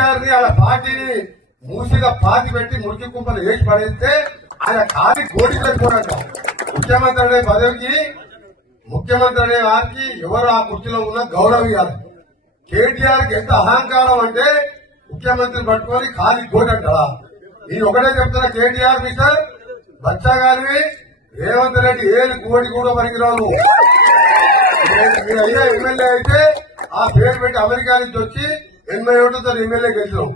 కేసీఆర్ ని అలా పార్టీని మూసిగా పాతి పెట్టి మురికి కుంపలు వేసి పడేస్తే ఆయన ఖాళీ కోటి పెట్టుకోరంట. ముఖ్యమంత్రి అనే పదవికి ముఖ్యమంత్రి అనే వారికి ఎవరు ఆ కుర్చీలో ఉన్న గౌరవం ఇవ్వాలి. కేటీఆర్ కి ఎంత అహంకారం అంటే ముఖ్యమంత్రి పట్టుకొని ఖాళీ కోటి అంటారా? నేను ఒకటే చెప్తున్నా, కేటీఆర్ మిస్టర్ బచ్చా గారిని రేవంత్ రెడ్డి ఏది కోటి కూడా పనికిరావు. మీరు అయ్యా ఎమ్మెల్యే అయితే ఆ పేరు పెట్టి అమెరికా నుంచి వచ్చి 80 ఓట్లతో ఎమ్మెల్యే గెలిచినావు.